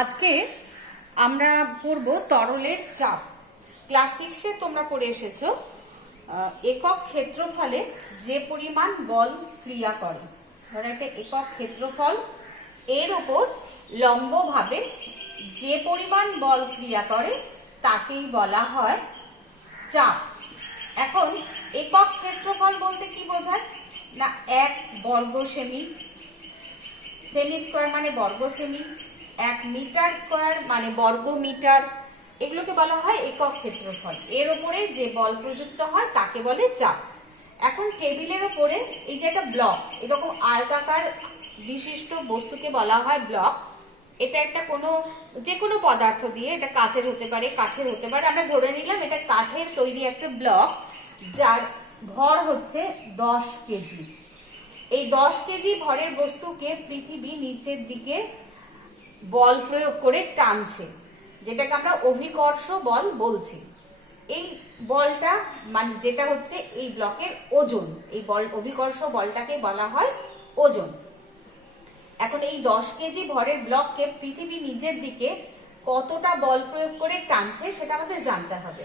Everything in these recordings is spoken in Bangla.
আজকে আমরা পড়ব তরলের চাপ। ক্লাস 6-এ তোমরা পড়ে এসেছো একক ক্ষেত্রফলে যে পরিমাণ বল ক্রিয়া করে। ধরো একটা একক ক্ষেত্রফল, এর উপর লম্বভাবে যে পরিমাণ বল ক্রিয়া করে তাকেই বলা হয় চাপ। এখন একক ক্ষেত্রফল বলতে কি বোঝায় না, 1 বর্গ সেমি, সেমি স্কোয়ার মানে বর্গ সেমি, 1 মিটার স্কোয়ার মানে বর্গ মিটার, এগুলোকে বলা হয় একক ক্ষেত্রফল। এর উপরে যে বল প্রযুক্ত হয় তাকে বলে চাপ। এখন টেবিলের উপরে এই যে একটা ব্লক, এরকম আয়তাকার বিশিষ্ট বস্তুকে বলা হয় ব্লক। এটা একটা যে কোনো পদার্থ দিয়ে, এটা কাচের হতে পারে, কাঠের হতে পারে, আমরা ধরে নিলাম এটা কাঠের তৈরি একটা ব্লক, যার ভর হচ্ছে 10 কেজি। এই 10 কেজি ভরের বস্তুকে পৃথিবী নিচের দিকে বল প্রয়োগ করে টানছে, যেটাকে আমরা অভিকর্ষ বল বলছি। এই বলটা মানে যেটা হচ্ছে এই ব্লকের ওজন, এই অভিকর্ষ বলটাকে বলা হয় ওজন। এখন এই 10 কেজি ভরের ব্লককে পৃথিবী নিজের দিকে কতটা বল প্রয়োগ করে টানছে সেটা আমাদের জানতে হবে।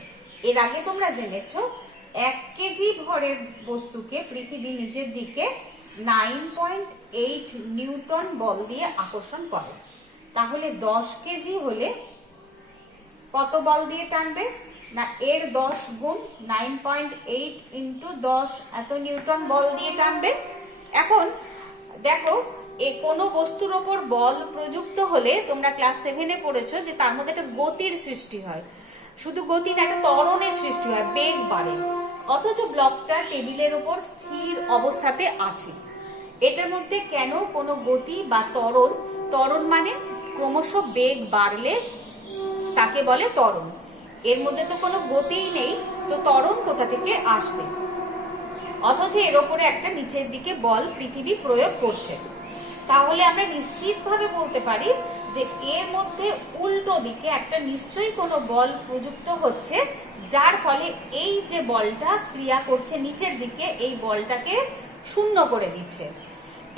এর আগে তোমরা জেনেছো 1 কেজি ভরের বস্তুকে পৃথিবী নিজের দিকে 9.8 নিউটন বল দিয়ে আকর্ষণ করে। তাহলে 10 কেজি হলে কত বল দিয়ে টানবে না, এর 10 গুণ 9.8 ইন্টু 10 এত নিউটন বল দিয়ে টানবে। এখন দেখো, কোনো বস্তুর ওপর বল প্রযুক্ত হলে তোমরা ক্লাস 7-এ পড়েছো যে তার মধ্যে একটা গতির সৃষ্টি হয়। শুধু গতি না, একটা ত্বরণের সৃষ্টি হয়, বেগ বাড়ে। অথচ ব্লকটা টেবিলের উপর স্থির অবস্থাতে আছে। এটার মধ্যে কেন কোনো গতি বা ত্বরণ মানে ক্রমশ বেগ বাড়লে তাকে বলে ত্বরণ। এর মধ্যে তো কোনো গতিই নেই, তো ত্বরণ কোথা থেকে আসবে? অথচ এর ওপরে একটা নিচের দিকে বল পৃথিবী প্রয়োগ করছে। তাহলে আমরা নিশ্চিতভাবে বলতে পারি যে এর মধ্যে উল্টো দিকে একটা নিশ্চয়ই কোনো বল প্রযুক্ত হচ্ছে, যার ফলে এই যে বলটা ক্রিয়া করছে নিচের দিকে, এই বলটাকে শূন্য করে দিচ্ছে।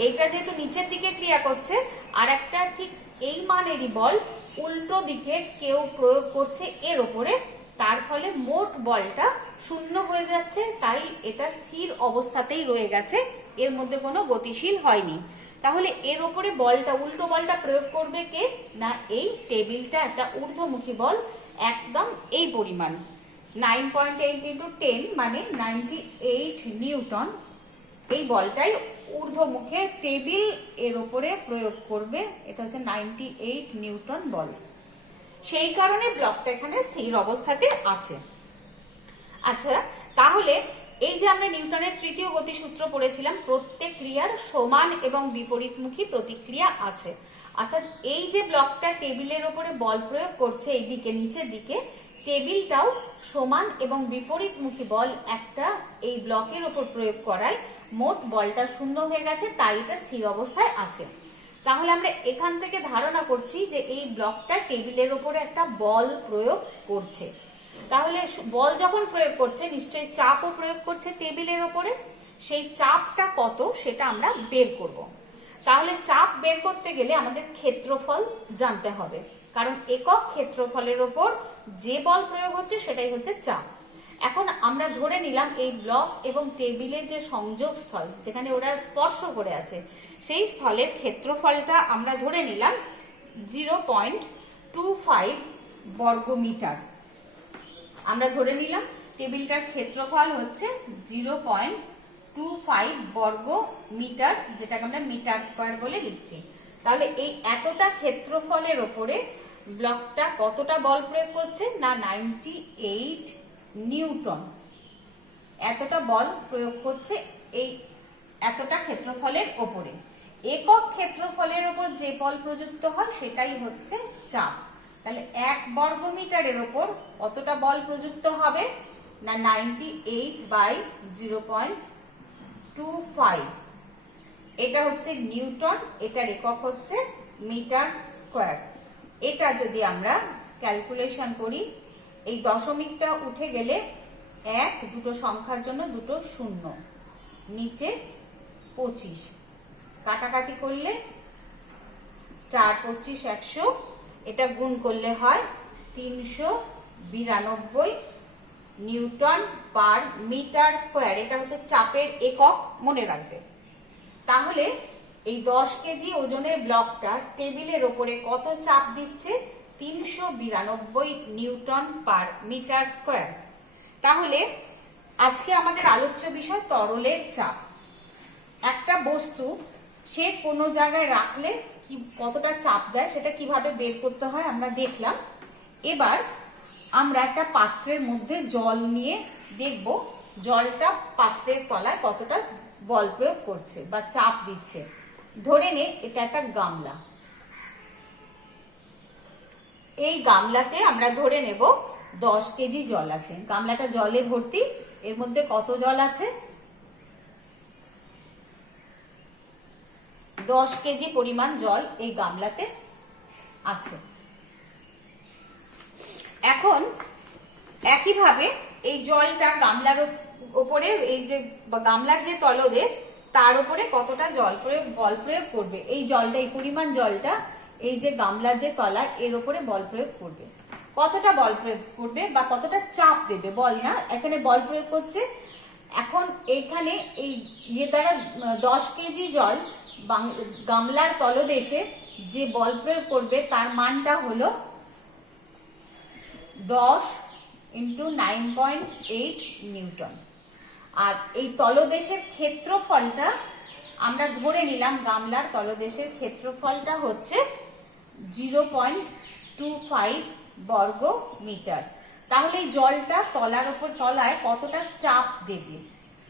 এইটা যেহেতু নিচের দিকে ক্রিয়া করছে, আর একটা ঠিক এই মানেরই বল উল্টো দিকে কেউ প্রয়োগ করছে এর ওপরে, তার ফলে মোট বলটা শূন্য হয়ে যাচ্ছে। তাই এটা স্থির অবস্থাতেই রয়ে গেছে, এর মধ্যে কোনো গতিশীল হয়নি। তাহলে এর ওপরে বলটা, উল্টো বলটা প্রয়োগ করবে কে না, এই টেবিলটা একটা ঊর্ধ্বমুখী বল, একদম এই পরিমাণ 9.8 ইন্টু 10 মানে 98 নিউটন। এই বলটাই ঊর্ধ্বমুখে টেবিল এর উপরে প্রয়োগ করবে, এটা হচ্ছে 98 নিউটন বল। সেই কারণে ব্লকটা এখানে স্থির অবস্থাতে আছে। আচ্ছা, তাহলে এই যে আমরা নিউটনের তৃতীয় গতিসূত্র পড়েছিলাম, প্রত্যেক ক্রিয়ার সমান এবং বিপরীতমুখী প্রতিক্রিয়া আছে। অর্থাৎ এই যে ব্লকটা টেবিলের উপরে বল প্রয়োগ করছে এইদিকে নিচের দিকে, টেবিলটাও সমান এবং বিপরীতমুখী বল একটা এই ব্লকের উপর প্রয়োগ করায় মোট বলটা শূন্য হয়ে গেছে, তাই এটা স্থির অবস্থায় আছে। তাহলে আমরা এখান থেকে ধারণা করছি যে এই ব্লকটা টেবিলের উপরে একটা বল প্রয়োগ করছে। তাহলে বল যখন প্রয়োগ করছে নিশ্চয়ই চাপও প্রয়োগ করছে টেবিলের উপরে। সেই চাপটা কত সেটা আমরা বের করব। তাহলে চাপ বের করতে গেলে আমাদের ক্ষেত্রফল জানতে হবে, কারণ একক ক্ষেত্রফলের উপর যে বল প্রয়োগ হচ্ছে সেটাই হচ্ছে চাপ। এখন আমরা ধরে নিলাম এই ব্লক এবং টেবিলের যে সংযোগ স্থল, যেখানে ওরা স্পর্শ করে আছে, সেই স্থলের ক্ষেত্রফলটা আমরা ধরে নিলাম 0.25 বর্গ মিটার। আমরা ধরে নিলাম টেবিলটার ক্ষেত্রফল হচ্ছে 0.25 বর্গ মিটার, যেটাকে আমরা মিটার স্কয়ার বলে লিখছি। তাহলে এই এতটা ক্ষেত্রফলের ওপরে ব্লকটা কতটা বল প্রয়োগ করছে না, 98 নিউটন। এতটা বল প্রয়োগ করছে এই এতটা ক্ষেত্রফলের ওপরে। একক ক্ষেত্রফলের ওপর যে বল প্রযুক্ত হয় সেটাই হচ্ছে চাপ। তাহলে 1 বর্গ মিটারের ওপর কতটা বল প্রযুক্ত হবে না, 98 বাই 0.25। এটা হচ্ছে নিউটন, এটার একক হচ্ছে মিটার স্কয়ার। এটা যদি আমরা ক্যালকুলেশন করি, এই দশমিকটা উঠে গেলে 1, দুটো সংখ্যার জন্য দুটো শূন্য, নিচে 25, কাটাকাটি করলে 4 25 100, এটা গুণ করলে হয় 392 নিউটন পার মিটার স্কোয়ার। এটা হচ্ছে চাপের একক, মনে রাখবে। তাহলে এই 10 কেজি ওজনের ব্লকটা টেবিলের ওপরে কত চাপ দিচ্ছে? 392 নিউটন পার মিটার স্কোয়ার। তাহলে আজকে আমাদের আলোচ্য বিষয় তরলের চাপ। একটা বস্তু সে কোনো জায়গায় রাখলে কি কতটা চাপ দেয় সেটা কিভাবে বের করতে হয় আমরা দেখলাম। এবার আমরা একটা পাত্রের মধ্যে জল নিয়ে দেখব জলটা পাত্রের তলায় কতটা বল প্রয়োগ করছে বা চাপ দিচ্ছে। ধরে নে এটা একটা গামলা। এই গামলাতে আমরা ধরে নেব 10 কেজি জল আছে। গামলাটা জলে ভর্তি। এর মধ্যে কত জল আছে? 10 কেজি পরিমাণ জল এই গামলাতে আছে। এখন একইভাবে এই জলটা গামলার উপরে, এই যে গামলার যে তলদেশ তার উপরে কতটা বল প্রয়োগ করবে। এই জলটা, এই পরিমাণ জলটা এই যে গামলার যে তলা এর উপরে বল প্রয়োগ করবে। কতটা বল প্রয়োগ করবে বা কতটা চাপ দেবে, বল না, এখানে বল প্রয়োগ করছে। এখন এখানে এই ইয়ে দ্বারা 10 কেজি জল গামলার তলদেশে যে বল প্রয়োগ করবে তার মানটা হলো 10 × 9.8 নিউটন। আর এই তলদেশের ক্ষেত্রফলটা আমরা ধরে নিলাম, গামলার তলদেশের ক্ষেত্রফলটা হচ্ছে 0.25 বর্গ মিটার। তাহলে এই জলটা তলায় কতটা চাপ দেবে?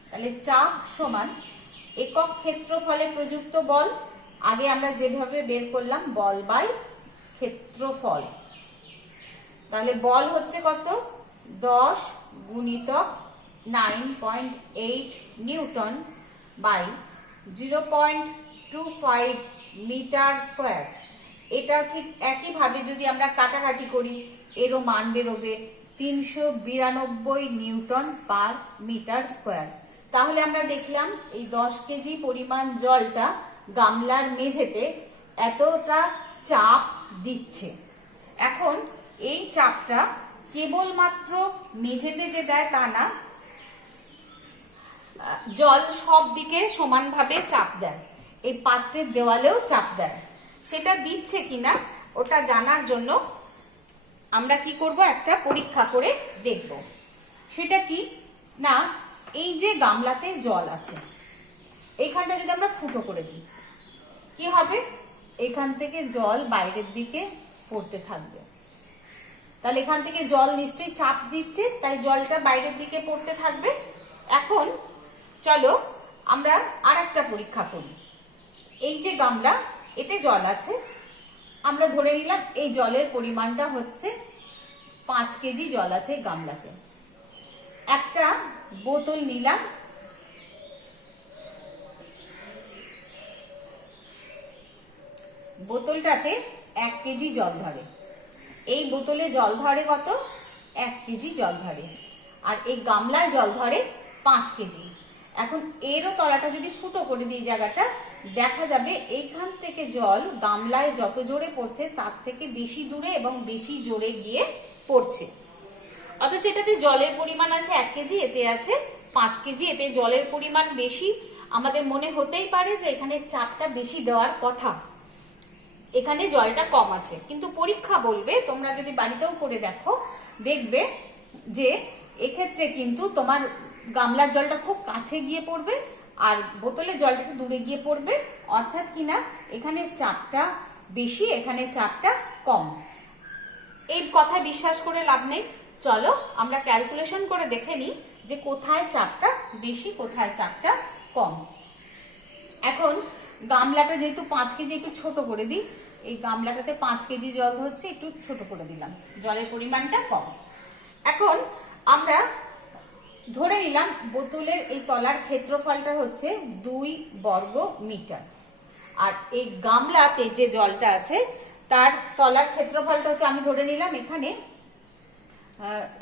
তাহলে চাপ সমান একক ক্ষেত্রফলে প্রযুক্ত বল। আগে আমরা যেভাবে বের করলাম বল বাই ক্ষেত্রফল। তাহলে বল হচ্ছে কত? 10 গুণিতক 9.8 নিউটন বাই 0.25 মিটার স্কোয়ার। এটা ঠিক একইভাবে যদি আমরা কাটাকাটি করি এরও মান বেরোবে 392 নিউটন পার মিটার স্কোয়ার। তাহলে আমরা দেখলাম এই 10 কেজি পরিমাণ জলটা গামলার মেঝেতে এতটা চাপ দিচ্ছে। এখন এই চাপটা কেবলমাত্র মেঝেতে যে দেয় তা না, জল সব দিকে সমানভাবে চাপ দেয়, এই পাত্রের দেওয়ালেও চাপ দেয়। সেটা দিচ্ছে কিনা ওটা জানার জন্য আমরা কি করব, একটা পরীক্ষা করে দেখব। সেটা কি না, এই যে গামলাতে জল আছে এইখানটা যদি আমরা ফুটো করে দিই কি হবে? এখান থেকে জল বাইরের দিকে পড়তে থাকবে। তাহলে এখান থেকে জল নিশ্চয়ই চাপ দিচ্ছে, তাই জলটা বাইরের দিকে পড়তে থাকবে। এখন চলো আমরা আর একটা পরীক্ষা করি। এই যে গামলা, এতে জল আছে, আমরা ধরে নিলাম এই জলের পরিমাণটা হচ্ছে 5 কেজি জল আছে গামলাতে। একটা বোতল নিলাম, বোতলটাতে 1 কেজি জল ধরে। এই বোতলে জল ধরে কত? 1 কেজি জল ধরে। আর এই গামলায় জল ধরে 5 কেজি। এখন এরও তলাটা যদি ফুটো করে দিই জায়গাটা, দেখা যাবে এইখান থেকে জল গামলায় যত জোরে পড়ছে তার থেকে বেশি দূরে এবং বেশি জোরে গিয়ে পড়ছে। অথচ এটাতে জলের পরিমাণ আছে 1 কেজি, এতে আছে 5 কেজি। এতে জলের পরিমাণ বেশি, আমাদের মনে হতেই পারে যে এখানে চাপটা বেশি দেওয়ার কথা, এখানে জলটা কম আছে। কিন্তু পরীক্ষা বলবে, তোমরা যদি বাড়িতেও করে দেখো দেখবে যে এক্ষেত্রে কিন্তু তোমার গামলার জলটা খুব কাছে গিয়ে পড়বে আর বোতলের জলটা একটু দূরে গিয়ে পড়বে। অর্থাৎ কিনা এখানে চাপটা বেশি, এখানে চাপটা কম। এই কথা বিশ্বাস করে লাভ নেই। চলো আমরা ক্যালকুলেশন করে দেখে নিই যে কোথায় চাপটা বেশি, কোথায় চাপটা কম। এখন গামলাটা যেহেতু 5 কেজি, একটু ছোট করে দিই। এই গামলাটাতে 5 কেজি জল হচ্ছে, একটু ছোট করে দিলাম, জলের পরিমাণটা কম। এখন আমরা ধরে নিলাম বোতলের এই তলার ক্ষেত্রফলটা হচ্ছে 2 বর্গ মিটার। আর এই গামলাতে যে জলটা আছে তার তলার ক্ষেত্রফলটা হচ্ছে, আমি ধরে নিলাম এখানে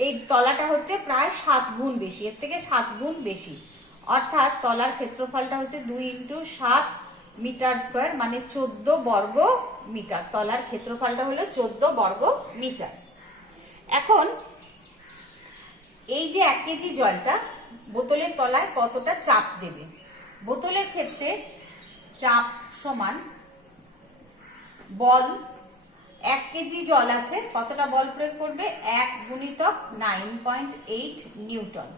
এই তলাটা হচ্ছে প্রায় 7 গুণ বেশি, এর থেকে 7 গুণ বেশি। অর্থাৎ তলার ক্ষেত্রফলটা হচ্ছে 2 × 7 মিটার স্কোয়ার, মানে 14 বর্গ মিটার। তলার ক্ষেত্রফলটা হলো 14 বর্গ মিটার। এখন এই যে 1 কেজি জলটা বোতলের তলায় কতটা চাপ দেবে? বোতলের ক্ষেত্রে চাপ সমান বল, 1 কেজি জল আছে, কতটা বল প্রয়োগ করবে? 1 গুণিতক 9.8 নিউটন।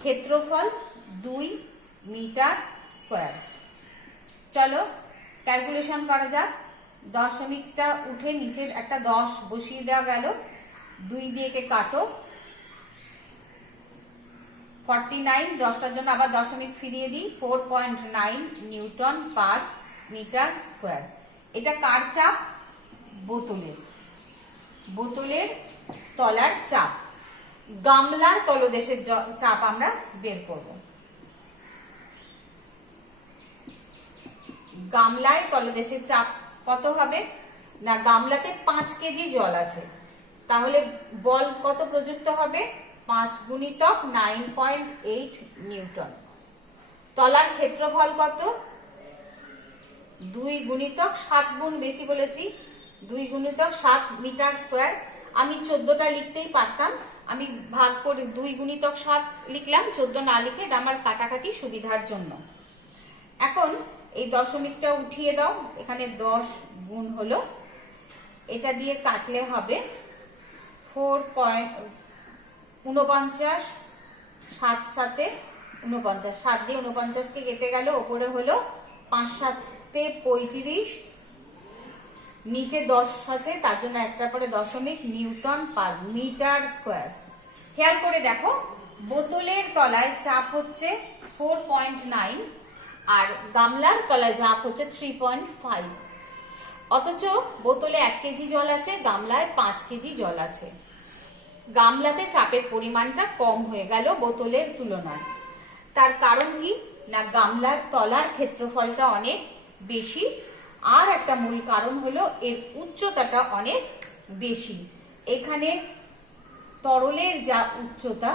ক্ষেত্রফল 2 মিটার স্কয়ার। চলো ক্যালকুলেশন করা যাক। দশমিকটা উঠে নিচে একটা 10 বসিয়ে দেওয়া গেল, 2 দিয়ে কে কাটো, 49, 10টার জন্য আবার দশমিক ফিরিয়ে দিই, 4.9 নিউটন পার মিটার স্কয়ার। এটা কার চাপ? বোতলের। বোতলের তলার চাপ। গামলার তলদেশের চাপ আমরা বের করব। গামলায় তলদেশের চাপ কত হবে? না, গামলাতে 5 কেজি জল আছে, তাহলে বল কত প্রযুক্ত হবে? 5 গুণিতক 9.8 নিউটন। তলার ক্ষেত্রফল কত? 2 গুণিতক 7 গুণ বেশি বলেছি, 2 গুণিতক 7 মিটার স্কয়ার। আমি 14টা লিখতেই পারতাম, আমি ভাগ করে 2 গুণিতক 7 লিখলাম, 14 না লিখে, এটা আমার কাটাকাটি সুবিধার জন্য। এখন এই দশমিকটা উঠিয়ে দাও, এখানে 10 গুণ হলো, এটা দিয়ে কাটলে হবে 4.49, 7 সাথে 49, 7 দিয়ে 49কে কেটে গেল, ওপরে হলো 5 7 35, নিচে 10 আছে তার জন্য একটার পরে দশমিক, নিউটন পার মিটার স্কয়ার। খেয়াল করে দেখো, বোতলের তলায় চাপ হচ্ছে 4.9 আর গামলার তলায় চাপ হচ্ছে 3.5। অথচ বোতলে 1 কেজি জল আছে, গামলায় 5 কেজি জল আছে। গামলাতে চাপের পরিমাণটা কম হয়ে গেল বোতলের তুলনায়। তার কারণ কি? না, গামলার তলার ক্ষেত্রফলটা অনেক বেশি, আর একটা মূল কারণ হলো এর উচ্চতাটা অনেক বেশি। এখানে তরলের যা উচ্চতা,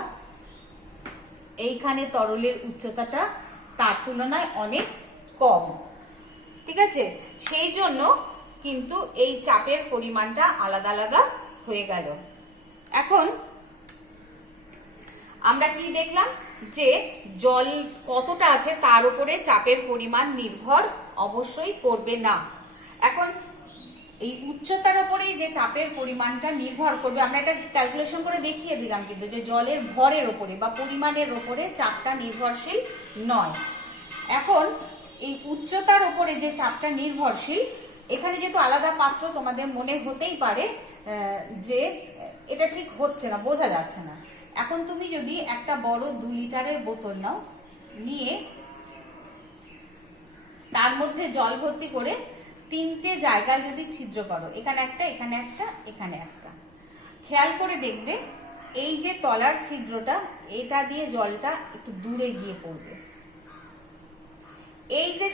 এইখানে তরলের উচ্চতাটা তার তুলনায় অনেক কম, ঠিক আছে? সেই জন্য কিন্তু এই চাপের পরিমাণটা আলাদা আলাদা হয়ে গেল। এখন আমরা কি দেখলাম? যে জল কতটা আছে তার উপরে চাপের পরিমাণ নির্ভর অবশ্যই করবে না। এখন এই উচ্চতার উপরেই যে চাপের পরিমাণটা নির্ভর করবে, আমরা এটা ক্যালকুলেশন করে দেখিয়ে দিলাম, কিন্তু যে জলের ভরের উপরে বা পরিমাণের উপরে চাপটা নির্ভরশীল নয়। এখন এই উচ্চতার উপরে যে চাপটা নির্ভরশীল, এখানে যেহেতু আলাদা পাত্র, তোমাদের মনে হতেই পারে যে এটা ঠিক হচ্ছে না, বোঝা যাচ্ছে না। এখন তুমি যদি একটা বড় 2 লিটারের বোতল নাও, নিয়ে তার মধ্যে জল ভর্তি করে 3টে জায়গায় যদি ছিদ্র করো, এখানে একটা, এখানে একটা, এখানে একটা, খেয়াল করে দেখবে এই যে তলার ছিদ্রটা, এটা দিয়ে জলটা একটু দূরে গিয়ে পড়বে। এই যে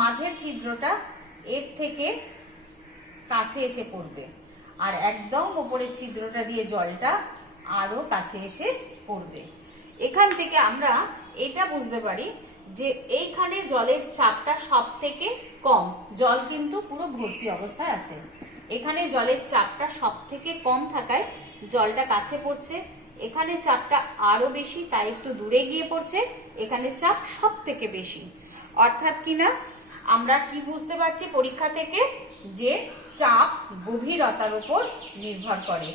মাঝের ছিদ্রটা, এর থেকে কাছে এসে পড়বে, আর একদম উপরের ছিদ্রটা দিয়ে জলটা আরো কাছে এসে পড়বে। এখান থেকে আমরা এটা বুঝতে পারি যে এইখানে জলের চাপটা সব থেকে কম। জল কিন্তু পুরো ভর্তি অবস্থায় আছে, এখানে জলের চাপটা সব থেকে কম থাকায় জলটা কাছে পড়ছে। এখানে চাপটা আরো বেশি, তাই একটু দূরে গিয়ে পড়ছে। এখানে চাপ সব থেকে বেশি, অর্থাৎ কিনা আমরা কি বুঝতে পারছি পরীক্ষা থেকে? যে চাপ গভীরতার উপর নির্ভর করে।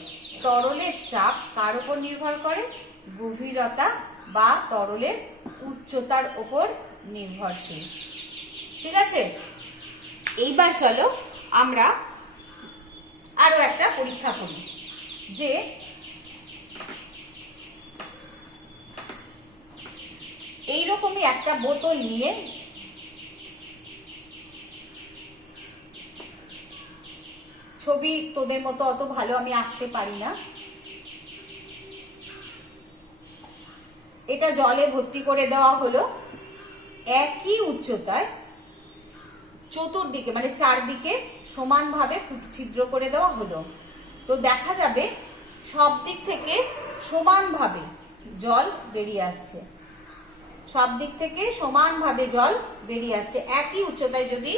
তরলের চাপ কার উপর নির্ভর করে? গভীরতা বা তরলের উচ্চতার উপর নির্ভরশীল, ঠিক আছে? এইবার চলো আমরা আরো একটা পরীক্ষা করি। যে এইরকমই একটা বোতল নিয়ে ছবি, তোদের মতো অত ভালো আমি আঁকতে পারি না, এটা জলে ভর্তি করে দেওয়া হলো। একই উচ্চতায় চতুর্দিকে মানে চারদিকে সমানভাবে ছিদ্র করে দেওয়া হলো। তো দেখা যাবে সব দিক থেকে সমানভাবে জল বেরিয়ে আসছে, সব দিক থেকে সমানভাবে জল বেরিয়ে আসছে। একই উচ্চতায় যদি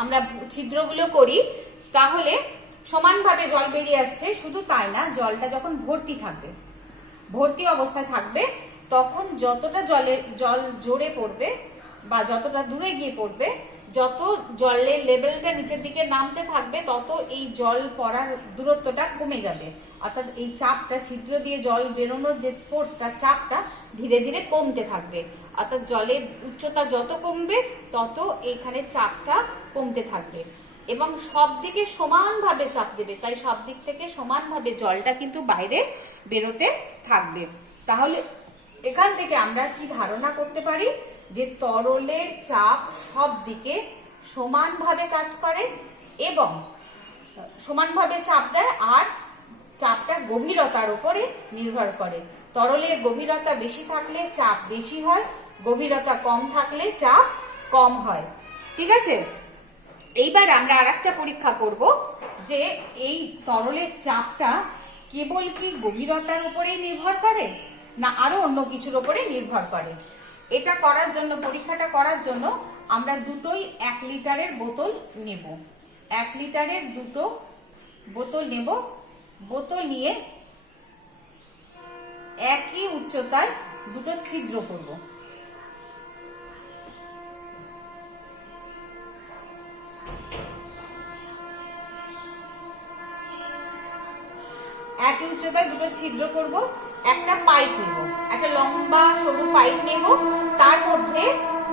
আমরা ছিদ্রগুলো করি, তাহলে সমানভাবে জল বেরিয়ে আসছে। শুধু তাই না, জলটা যখন ভর্তি থাকবে, ভর্তি অবস্থায় থাকবে, তখন যতটা জল জোরে পড়বে বা যতটা দূরে গিয়ে পড়বে, যত জলের লেভেলটা নিচের দিকে নামতে থাকবে, তত এই জল পড়ার দূরত্বটা কমে যাবে। অর্থাৎ এই চাপটা, ছিদ্র দিয়ে জল বেরোনোর যে ফোর্সটা, চাপটা ধীরে ধীরে কমতে থাকবে। অর্থাৎ জলের উচ্চতা যত কমবে, তত এখানে চাপটা কমতে থাকবে এবং সব দিকে সমানভাবে চাপ দেবে। তাই সব দিক থেকে সমানভাবে জলটা কিন্তু বাইরে বেরোতে থাকবে। তাহলে এখান থেকে আমরা কি ধারণা করতে পারি, যে তরলের চাপ সব দিকে সমানভাবে কাজ করে এবং সমানভাবে চাপ দেয়, আর চাপটা গভীরতার উপরে নির্ভর করে। তরলের গভীরতা বেশি থাকলে চাপ বেশি হয়, গভীরতা কম থাকলে চাপ কম হয়। ঠিক আছে, এইবার আমরা আরেকটা পরীক্ষা করব, যে এই তরলের চাপটা কেবল কি গভীরতার উপরেই নির্ভর করে, না আরো অন্য কিছুর উপরে নির্ভর করে। এটা করার জন্য, পরীক্ষাটা করার জন্য আমরা দুটোই 1 লিটারের বোতল নেব। 1 লিটারের দুটো বোতল নেব। বোতল নিয়ে একই উচ্চতায় দুটো ছিদ্র করব। একই উচ্চতায় দুটো ছিদ্র করব। একটা পাইপ নেব, একটা লম্বা সরু পাইপ নেব, তার মধ্যে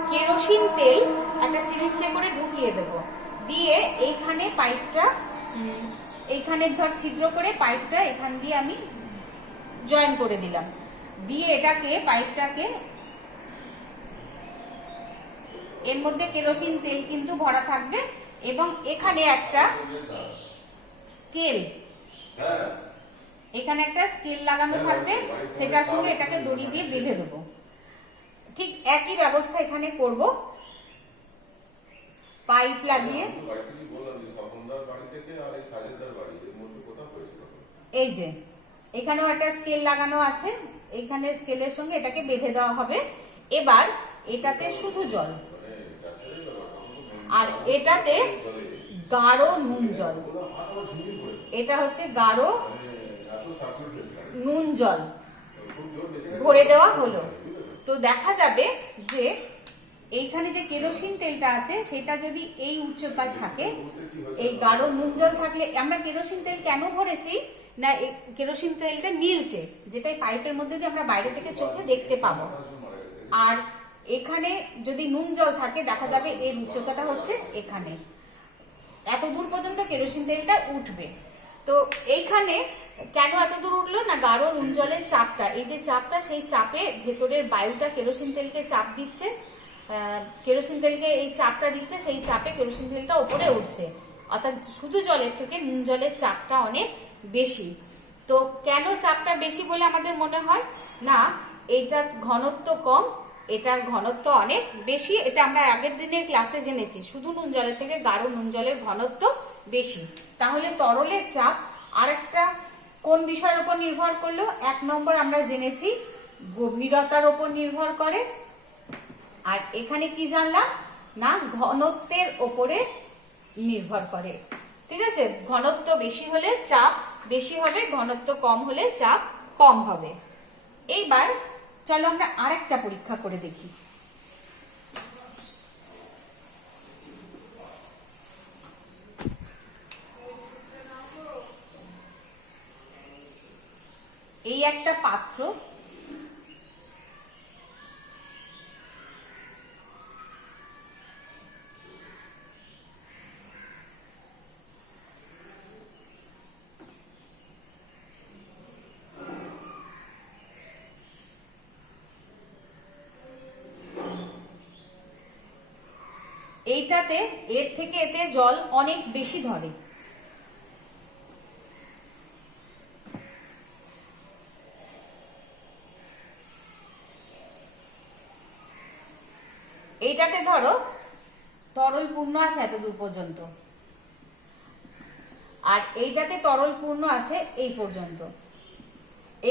কেরোসিন তেল একটা সিরিঞ্জে করে ঢুকিয়ে দেব। দিয়ে এইখানে পাইপটা, এইখানে ধর ছিদ্র করে পাইপটা এখান দিয়ে আমি জয়েন করে দিলাম। দিয়ে এটাকে, পাইপটাকে, এর মধ্যে কেরোসিন তেল কিন্তু ভরা থাকবে এবং এখানে একটা স্কেল, এখানে একটা স্কেল লাগানো থাকবে, সেটার সঙ্গে এটাকে দড়ি দিয়ে বেঁধে দেবো। ঠিক একই ব্যবস্থা এখানে করব, পাইপ লাগিয়ে। এই যে এখানেও একটা স্কেল লাগানো আছে, এখানে স্কেলের সঙ্গে এটাকে বেঁধে দেওয়া হবে। এবার এটাতে শুধু জল, আর এটাতে গাঢ় নুন জল, এটা হচ্ছে গাঢ় নুন জল ভরে দেওয়া হলো। তো দেখা যাবে যে এইখানে যে কেরোসিন তেলটা আছে, সেটা যদি এই উচ্চতায় থাকে, এই গাঢ় নুন জল থাকলে, আমরা কেরোসিন তেল কেন ভরেছি না, কেরোসিন তেলটা নীলচে, যেটা পাইপের মধ্যে দিয়ে আমরা বাইরে থেকে চোখে দেখতে পাবো। আর এখানে যদি নুন জল থাকে, দেখা যাবে এর উচ্চতাটা হচ্ছে এখানে, এত দূর পর্যন্ত কেরোসিন তেলটা উঠবে। তো এইখানে কেন এত দূর উঠলো না, গাঢ় নুন জলের চাপটা, এই যে চাপটা, সেই চাপে ভেতরের বায়ুটা কেরোসিন তেলকে চাপ দিচ্ছে, কেরোসিন তেলকে এই চাপটা দিচ্ছে, সেই চাপে কেরোসিন তেলটা উপরে উঠছে। অর্থাৎ শুধু জলের থেকে নুন জলের চাপটা অনেক বেশি। তো কেন চাপটা বেশি বলে আমাদের মনে হয় না, এইটার ঘনত্ব কম, এটার ঘনত্ব অনেক বেশি। এটা আমরা আগের দিনের ক্লাসে জেনেছি, শুধু নুন জলের থেকে গাঢ় নুন জলের ঘনত্ব বেশি। তাহলে তরলের চাপ আরেকটা কোন বিষয়ের উপর নির্ভর করলো? 1 নম্বর আমরা জেনেছি গভীরতার উপর নির্ভর করে, আর এখানে কি জানলাম না, ঘনত্বের উপরে নির্ভর করে। ঠিক আছে, ঘনত্ব বেশি হলে চাপ বেশি হবে, ঘনত্ব কম হলে চাপ কম হবে। এইবার চলো আমরা আরেকটা পরীক্ষা করে দেখি। এই একটা পাত্র, এইটাতে, এর থেকে এতে জল অনেক বেশি ধরে। এইটাতে ধরো তরল পূর্ণ আছে এত দূর পর্যন্ত, আর এইটাতে তরল পূর্ণ আছে এই পর্যন্ত।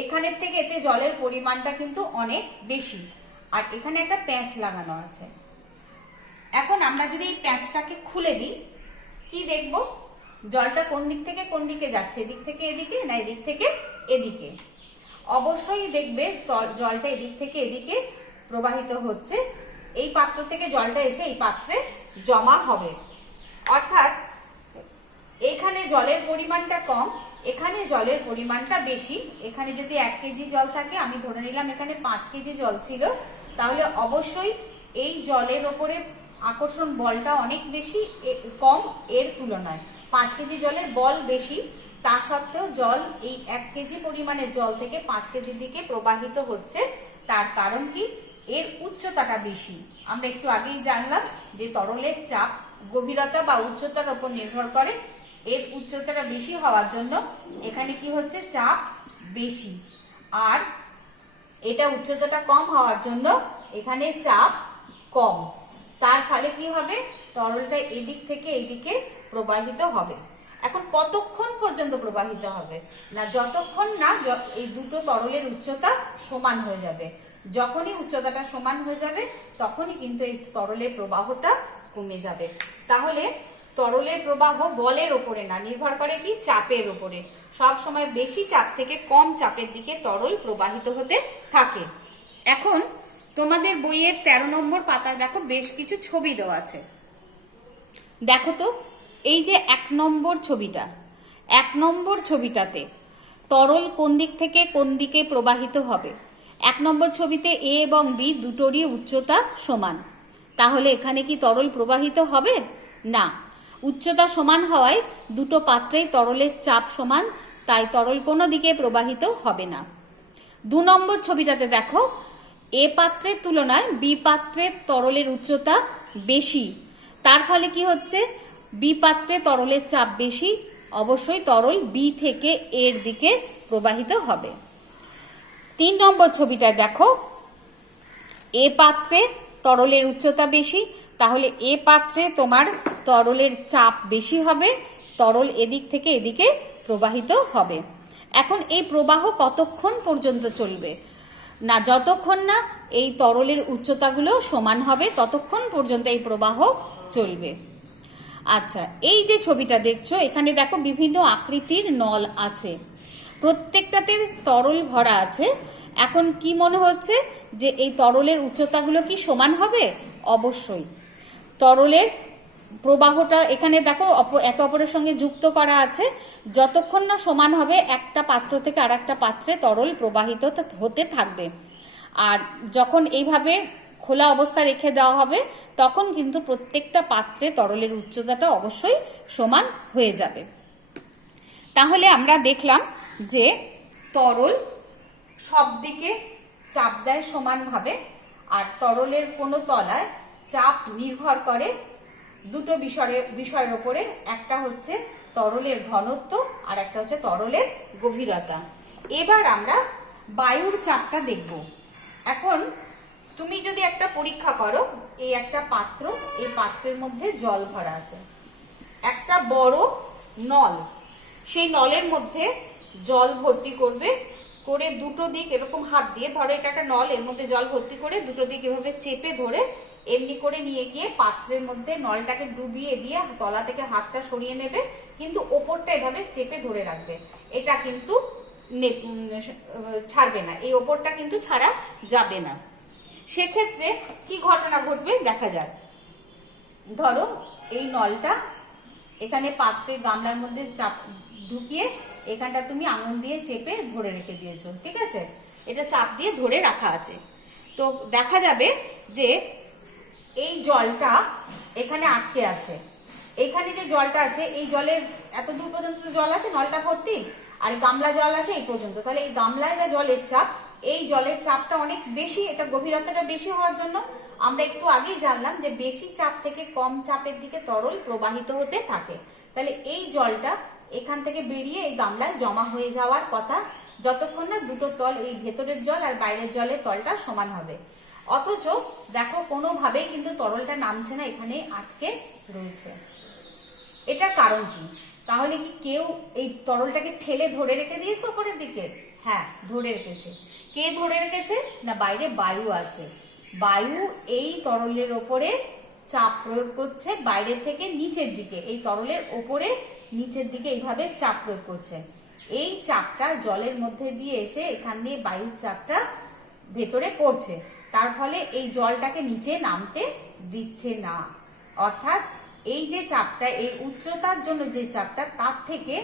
এখানের থেকে এতে জলের পরিমাণটা কিন্তু অনেক বেশি, আর এখানে একটা প্যাঁচ লাগানো আছে। এখন আমরা যদি এই প্যাঁচটাকে খুলে দিই, কি দেখব? জলটা কোন দিক থেকে কোন দিকে যাচ্ছে, এদিক থেকে এদিকে না এদিক থেকে এদিকে? অবশ্যই দেখবে জলটা এদিক থেকে এদিকে প্রবাহিত হচ্ছে। এই পাত্র থেকে জলটা এসে এই পাত্রে জমা হবে, অর্থাৎ এখানে জলের পরিমাণটা কম, এখানে জলের পরিমাণটা বেশি। এখানে যদি 1 কেজি জল থাকে, আমি ধরে নিলাম এখানে 5 কেজি জল ছিল, তাহলে অবশ্যই এই জলের ওপরে আকর্ষণ বলটা অনেক বেশি কম এর তুলনায়। 5 কেজি জলের বল বেশি, তা সত্ত্বেও জল এই 1 কেজি পরিমাণের জল থেকে 5 কেজির দিকে প্রবাহিত হচ্ছে। তার কারণ কি? এর উচ্চতাটা বেশি। আমরা একটু আগেই জানলাম যে তরলের চাপ গভীরতা বা উচ্চতার উপর নির্ভর করে। এর উচ্চতাটা বেশি হওয়ার জন্য এখানে কি হচ্ছে? চাপ বেশি। আর এটা উচ্চতাটা কম হওয়ার জন্য এখানে চাপ কম। তার ফলে কি হবে? তরলটা এদিক থেকে এইদিকে প্রবাহিত হবে। এখন কতক্ষণ পর্যন্ত প্রবাহিত হবে? না, যতক্ষণ না এই দুটো তরলের উচ্চতা সমান হয়ে যাবে। যখনই উচ্চতাটা সমান হয়ে যাবে তখনই কিন্তু এই তরলের প্রবাহটা কমে যাবে। তাহলে তরলের প্রবাহ বলের ওপরে না, নির্ভর করে কি? চাপের ওপরে। সব সময় বেশি চাপ থেকে কম চাপের দিকে তরল প্রবাহিত হতে থাকে। এখন তোমাদের বইয়ের 13 নম্বর পাতায় দেখো বেশ কিছু ছবি দেওয়া আছে। দেখো তো, এই যে 1 নম্বর ছবিটা, 1 নম্বর ছবিটাতে তরল কোন দিক থেকে কোন দিকে প্রবাহিত হবে? 1 নম্বর ছবিতে এ এবং বি দুটোরই উচ্চতা সমান, তাহলে এখানে কি তরল প্রবাহিত হবে? না। উচ্চতা সমান হওয়ায় দুটো পাত্রেই তরলের চাপ সমান, তাই তরল কোনো দিকে প্রবাহিত হবে না। 2 নম্বর ছবিটাতে দেখো, এ পাত্রের তুলনায় বি পাত্রের তরলের উচ্চতা বেশি, তার ফলে কি হচ্ছে? বি পাত্রে তরলের চাপ বেশি, অবশ্যই তরল বি থেকে এর দিকে প্রবাহিত হবে। 3 নম্বর ছবিটায় দেখো, এ পাত্রে তরলের উচ্চতা বেশি, তাহলে এ পাত্রে তোমার তরলের চাপ বেশি হবে, তরল এদিক থেকে এদিকে প্রবাহিত হবে। এখন এই প্রবাহ কতক্ষণ পর্যন্ত চলবে? না, যতক্ষণ না এই তরলের উচ্চতাগুলো সমান হবে ততক্ষণ পর্যন্ত এই প্রবাহ চলবে। আচ্ছা, এই যে ছবিটা দেখছো, এখানে দেখো বিভিন্ন আকৃতির নল আছে, প্রত্যেকটাতে তরল ভরা আছে। এখন কি মনে হচ্ছে যে এই তরলের উচ্চতাগুলো কি সমান হবে? অবশ্যই। তরলের প্রবাহটা এখানে দেখো একে অপরের সঙ্গে যুক্ত করা আছে। যতক্ষণ না সমান হবে একটা পাত্র থেকে আর একটা পাত্রে তরল প্রবাহিত হতে থাকবে। আর যখন এইভাবে খোলা অবস্থা রেখে দেওয়া হবে তখন কিন্তু প্রত্যেকটা পাত্রে তরলের উচ্চতাটা অবশ্যই সমান হয়ে যাবে। তাহলে আমরা দেখলাম যে তরল সব দিকে চাপ দেয় সমানভাবে, আর তরলের কোনো তলায় চাপ নির্ভর করে দুটো বিষয়ের উপরে। একটা হচ্ছে তরলের ঘনত্ব আর একটা হচ্ছে তরলের গভীরতা। এবার আমরা বায়ুর চাপটা দেখব। এখন তুমি যদি একটা পরীক্ষা করো, এই একটা পাত্র, এই পাত্রের মধ্যে জল ভরা আছে, একটা বড় নল, সেই নলের মধ্যে জল ভর্তি করবে, করে দুটো দিক এরকম হাত দিয়ে, ধরো এটা একটা নল, এর মধ্যে জল ভর্তি করে দুটো দিক এভাবে চেপে ধরে এমনি করে নিয়ে গিয়ে পাত্রের মধ্যে নলটাকে ডুবিয়ে দিয়ে তলা থেকে হাতটা সরিয়ে নেবে, কিন্তু ওপরটা এভাবে চেপে ধরে রাখবে। এটা কিন্তু ছাড়বে না, এই ওপরটা কিন্তু ছাড়া যাবে না। সেক্ষেত্রে কি ঘটনা ঘটবে দেখা যাক। ধরো এই নলটা এখানে পাত্রে গামলার মধ্যে চাপ ঢুকিয়ে এখানটা তুমি আঙুল দিয়ে চেপে ধরে রেখে দিয়েছো, ঠিক আছে? এটা চাপ দিয়ে ধরে রাখা আছে। তো দেখা যাবে যে এই জলটা এখানে আটকে আছে। এখানে যে জলটা আছে, এই জলের এত দূর পর্যন্ত জল আছে, নলটা ভর্তি, আর গামলা জল আছে এই পর্যন্ত। তাহলে এই গামলায় যা জলের চাপ, এই জলের চাপটা অনেক বেশি, এটা গভীরতাটা বেশি হওয়ার জন্য আমরা একটু আগেই জানলাম যে বেশি চাপ থেকে কম চাপের দিকে তরল প্রবাহিত হতে থাকে। তাহলে এই জলটা এখান থেকে বেরিয়ে এই গামলায় জমা হয়ে যাওয়ার কথা, যতক্ষণ না দুটো তল, এই ভেতরের জল আর বাইরের জলের তলটা সমান হবে। অথচ দেখো কোনোভাবেই কিন্তু তরলটা নামছে না, এখানে আটকে রয়েছে। এটার কারণ কি? তাহলে কি কেউ এই তরলটাকে ঠেলে ধরে রেখে দিয়েছে ওপরের দিকে? হ্যাঁ, ধরে রেখেছে। কে ধরে রেখেছে? না, বাইরে বায়ু আছে। বায়ু এই তরলের ওপরে চাপ প্রয়োগ করছে বাইরে থেকে নিচের দিকে, এই তরলের ওপরে নিচের দিকে এইভাবে চাপ প্রয়োগ করছে। এই চাপটা জলের মধ্যে দিয়ে এসে এখান দিয়ে বায়ুর চাপটা ভেতরে পড়ছে, তার ফলে এই জলটাকে নিচে নামতে দিচ্ছে না। অর্থাৎ এই যে চাপটা, এই উচ্চতার জন্য যে চাপটা, তার থেকে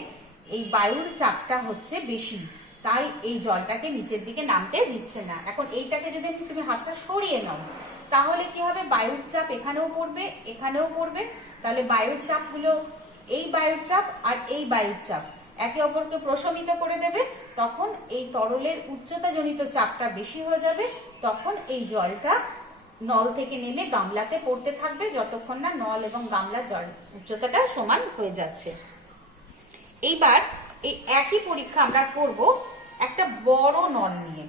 এই বায়ুর চাপটা হচ্ছে বেশি, তাই এই জলটাকে নিচের দিকে নামতে দিচ্ছে না। এখন এইটাকে যদি তুমি হাতটা সরিয়ে নাও, তাহলে কি হবে, বায়ুর চাপ এখানেও পড়বে, এখানেও পড়বে, তাহলে বায়ুর চাপগুলো, এই বায়ুর চাপ আর এই বায়ুর চাপ একে অপরকে প্রশমিত করে দেবে। তখন এই তরলের উচ্চতা জনিত চাপটা বেশি হয়ে যাবে, তখন এই জলটা নল থেকে নেমে গামলাতে পড়তে থাকবে, যতক্ষণ না নল এবং গামলার জল উচ্চতাটা সমান হয়ে যাচ্ছে। এইবার এই একই পরীক্ষা আমরা করব একটা বড় নল নিয়ে।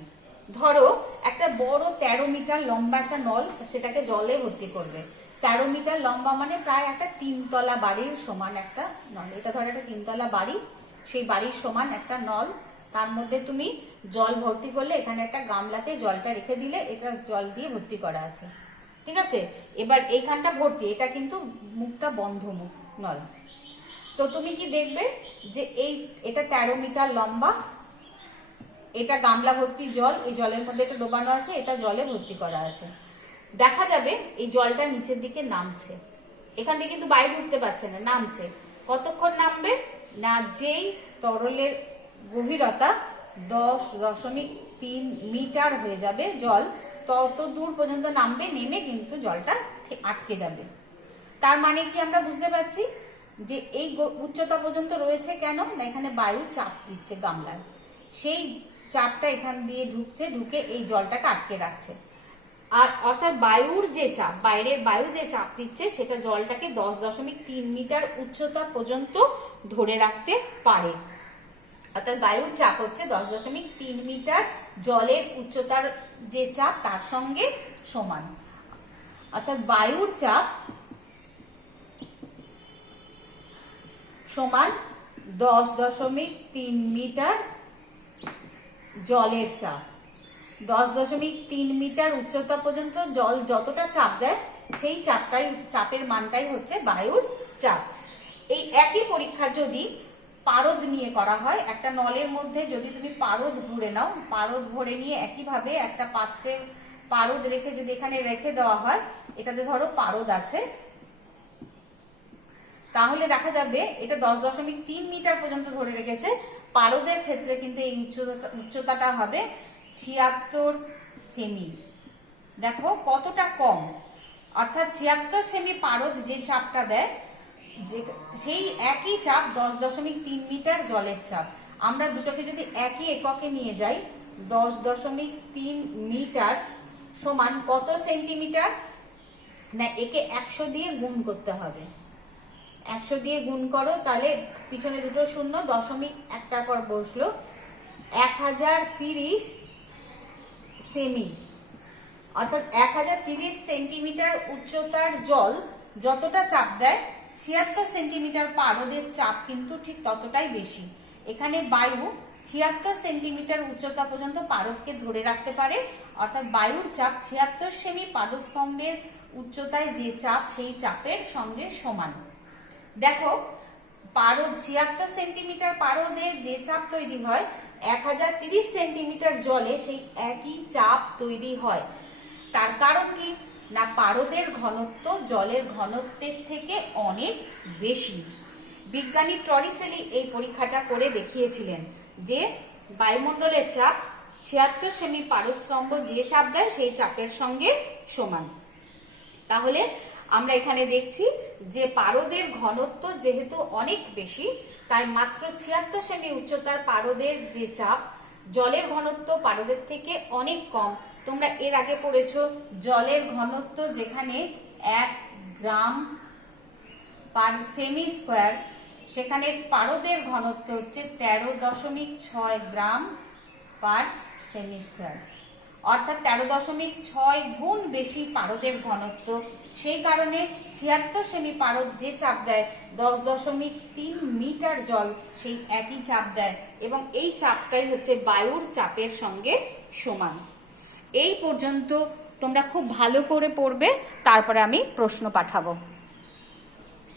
ধরো একটা বড় 13 মিটার লম্বা একটা নল, সেটাকে জলে ভর্তি করবে। 13 মিটার লম্বা মানে প্রায় একটা 3 তলা বাড়ির সমান একটা নল। এটা ধরো একটা 3 তলা বাড়ি, সেই বাড়ির সমান একটা নল, তার মধ্যে তুমি জল ভর্তি করলে, এখানে একটা গামলাতে জলটা রেখে দিলে, এটা জল দিয়ে ভর্তি করা আছে, ঠিক আছে। এবার এইখানটা ভর্তি, এটা কিন্তু মুখটা বন্ধ, মুখ নল। তো তুমি কি দেখবে যে এটা 13 মিটার লম্বা, এটা গামলা ভর্তি জল, এই জলের মধ্যে এটা ডোবানো আছে, এটা জলে ভর্তি করা আছে। দেখা যাবে এই জলটা নিচের দিকে নামছে, এখান থেকে কিন্তু বাইরে উঠতে পারছে না, নামছে। কতক্ষণ নামবে না, যেই তরলের গভীরতা 10.3 মিটার হয়ে যাবে জল, তত দূর পর্যন্ত নামবে, নেমে কিন্তু জলটা আটকে যাবে। তার মানে কি আমরা বুঝতে পারছি যে এই উচ্চতা পর্যন্ত রয়েছে কেন না, এখানে বায়ু চাপ দিচ্ছে গামলায়, সেই চাপটা এখান দিয়ে ঢুকছে, ঢুকে এই জলটাকে আটকে রাখছে। আর অর্থাৎ বায়ুর যে চাপ, বাইরের বায়ু যে চাপ দিচ্ছে, সেটা জলটাকে 10.3 মিটার উচ্চতা পর্যন্ত ধরে রাখতে পারে। অর্থাৎ বায়ুর চাপ হচ্ছে 10.3 মিটার জলের উচ্চতার যে চাপ তার সঙ্গে সমান। অর্থাৎ বায়ুর চাপ সমান 10.3 মিটার জলের চাপ। 10.3 মিটার উচ্চতা পর্যন্ত জল যতটা চাপ দেয়, সেই চাপের মানটাই হচ্ছে বায়ুর চাপ। এই একই পরীক্ষা যদি পারদ নিয়ে করা হয়, একটা নলের মধ্যে যদি তুমি পারদ ভরে নাও, পারদ ভরে নিয়ে একইভাবে একটা পাত্রে পারদ রেখে যদি এখানে রেখে দেওয়া হয়, এটাতে ধরো পারদ আছে, তাহলে দেখা যাবে এটা 10.3 মিটার পর্যন্ত ধরে রেখেছে। পারদের ক্ষেত্রে কিন্তু এই উচ্চতাটা হবে 76 সেমি। দেখো কতটা কম, অর্থাৎ 76 সেমি পারদ যে চাপটা দেয়, সেই একই চাপ 10.3 মিটার জলের চাপ। আমরা দুটোকে যদি একই এককে নিয়ে যাই, 10.3 মিটার সমান কত সেন্টিমিটার না, একে 100 দিয়ে গুণ করতে হবে। 100 দিয়ে গুণ করো, তাহলে পিছনে দুটো শূন্য, দশমিক একটার পর বসলো, 1030 সেমি। অর্থাৎ 1030 সেন্টিমিটার উচ্চতার জল যতটা চাপ দেয়, 76 সেন্টিমিটার পারদের চাপ কিন্তু ঠিক ততটাই বেশি। এখানে বায়ু 76 সেন্টিমিটার উচ্চতা পর্যন্ত পারদকে ধরে রাখতে পারে, অর্থাৎ বায়ুর চাপ 76 সেমি পারদস্তম্ভের উচ্চতায় যে চাপ, সেই চাপের সঙ্গে সমান। দেখো পারদ 76 সেন্টিমিটার পারদে যে চাপ তৈরি হয়, 1030 সেন্টিমিটার জলে সেই একই চাপ তৈরি হয়। তার কারণ কি না, পারদের ঘনত্ব জলের ঘনত্বের থেকে অনেক বেশি। বিজ্ঞানী টরিসেলি এই পরীক্ষাটা করে দেখিয়েছিলেন যে বায়ুমণ্ডলের চাপ 76 সেমি পারদস্তম্ভ যে চাপ দেয়, সেই চাপের সঙ্গে সমান। তাহলে আমরা এখানে দেখছি যে পারদের ঘনত্ব যেহেতু অনেক বেশি, তাই মাত্র 76 সেমি উচ্চতার পারদের যে চাপ, জলের ঘনত্ব পারদের থেকে অনেক কম। তোমরা এর আগে পড়েছো জলের ঘনত্ব যেখানে 1 গ্রাম পার সেমি স্কোয়ার, সেখানে পারদের ঘনত্ব হচ্ছে 13.6 গ্রাম পার সেমি স্কোয়ার, অর্থাৎ 13.6 গুণ বেশি পারদের ঘনত্ব। সেই কারণে 76 সেমি পারদ যে চাপ দেয়, 10.3 মিটার জল সেই একই চাপ দেয়, এবং এই চাপটাই হচ্ছে বায়ুর চাপের সঙ্গে সমান। এই পর্যন্ত তোমরা খুব ভালো করে পড়বে, তারপরে আমি প্রশ্ন পাঠাবো।